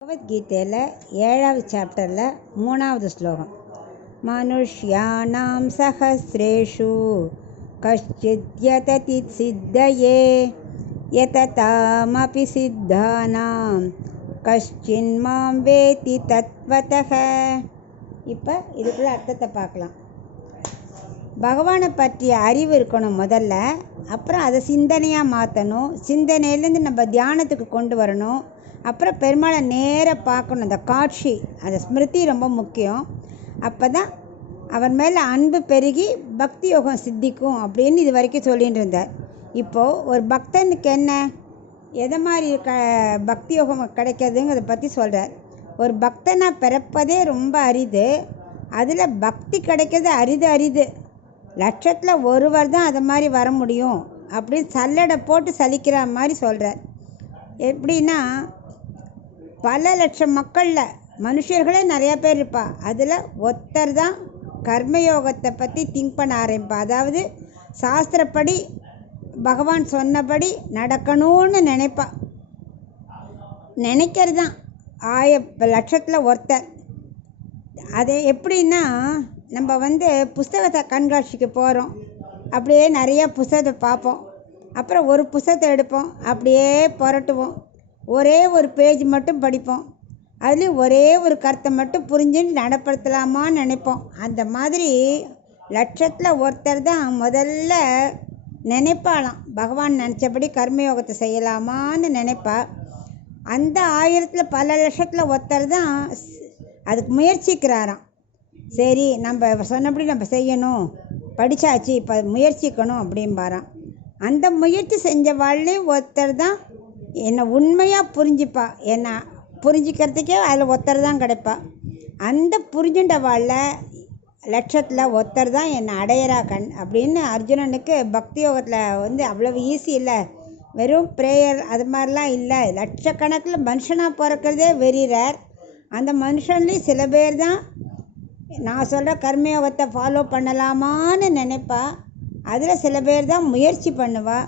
பகவத்கீதையில் 7வது சாப்டரில் 3வது ஸ்லோகம். மனுஷ்யானாம் சஹஸ்ரேஷு கஷ்சித் யததி சித்தயே யததாமபி சித்தானாம் கஷ்சின் மாம் வேதி தத்வதஹ. இப்போ இதுக்குள்ள அர்த்தத்தை பார்க்கலாம். பகவானை பற்றிய அறிவு இருக்கணும் முதல்ல, அப்புறம் அதை சிந்தனையாக மாற்றணும், சிந்தனையிலேருந்து நம்ம தியானத்துக்கு கொண்டு வரணும், அப்புறம் பெருமாளை நேராக பார்க்கணும். அந்த காட்சி, அந்த ஸ்மிருதி ரொம்ப முக்கியம். அப்போ தான் அவன் மேலே அன்பு பெருகி பக்தி யோகம் சித்திக்கும் அப்படின்னு இது வரைக்கும் சொல்லிகிட்டு இருந்தார். இப்போது ஒரு பக்தனுக்கு என்ன, எதை மாதிரி பக்தி யோகம் கிடைக்கிறதுங்கிறத பற்றி சொல்கிறார். ஒரு பக்தனாக பிறப்பதே ரொம்ப அரிது, அதில் பக்தி கிடைக்கிறது அரிது. லட்சத்தில் ஒருவர் தான் அதை மாதிரி வர முடியும் அப்படின்னு சல்லடை போட்டு சலிக்கிற மாதிரி சொல்கிறார். எப்படின்னா, பல லட்சம் மக்களில் மனுஷர்களே நிறையா பேர் இருப்பா, அதில் ஒருத்தர் தான் கர்மயோகத்தை பற்றி திங்க் பண்ண ஆரம்பிப்பா. அதாவது சாஸ்திரப்படி பகவான் சொன்னபடி நடக்கணும்னு நினைப்பா. நினைக்கிறது தான் லட்சத்தில் ஒருத்தர். அது எப்படின்னா, நம்ம புஸ்தகத்தை கண்காட்சிக்கு போகிறோம், அப்படியே நிறையா புஸ்தகத்தை பார்ப்போம், அப்புறம் ஒரு புஸ்தகத்தை எடுப்போம், அப்படியே புரட்டுவோம், ஒரே ஒரு பேஜ் மட்டும் படிப்போம், அதுலேயும் ஒரே ஒரு கருத்தை மட்டும் புரிஞ்சுட்டு நடப்படுத்தலாமான்னு நினைப்போம். அந்த மாதிரி லட்சத்தில் ஒருத்தர் தான் முதல்ல நினைப்பாளாம், பகவான் நினச்சபடி கர்மயோகத்தை செய்யலாமான்னு நினைப்பா. அந்த 1000ல் பல லட்சத்தில் ஒருத்தர் தான் அதுக்கு முயற்சிக்கிறாராம். சரி, நம்ம சொன்னபடி நம்ம செய்யணும், படித்தாச்சு, இப்போ முயற்சிக்கணும் அப்படிம்பாராம். அந்த முயற்சி செஞ்ச வாழ்லையும் ஒருத்தர் தான் என்னை உண்மையாக புரிஞ்சுப்பா, என்னை புரிஞ்சிக்கிறதுக்கே அதில் ஒருத்தர் தான் கிடைப்பா. அந்த புரிஞ்சுட்ட வாழில் லட்சத்தில் ஒருத்தர் தான் என்னை அடையிறா அப்படின்னு அர்ஜுனனுக்கு பக்தி யோகத்தில் அவ்வளவு ஈஸி இல்லை. வெறும் ப்ரேயர் அது மாதிரிலாம் இல்லை. லட்சக்கணக்கில் மனுஷனாக பிறக்கிறதே வெரி ரேர். அந்த மனுஷன்லேயும் சில பேர் தான் நான் சொல்கிற கர்மயோகத்தை ஃபாலோ பண்ணலாமான்னு நினைப்பா. அதில் சில பேர் தான் முயற்சி பண்ணுவா,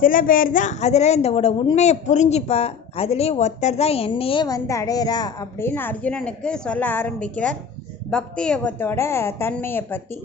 சில பேர் தான் அதில் இந்த உண்மையை புரிஞ்சுப்பா. அதுலேயும் ஒருத்தர் தான் என்னையே அடையிறா அப்படின்னு அர்ஜுனனுக்கு சொல்ல ஆரம்பிக்கிறார் பக்தி யோகத்தோட தன்மையை பற்றி.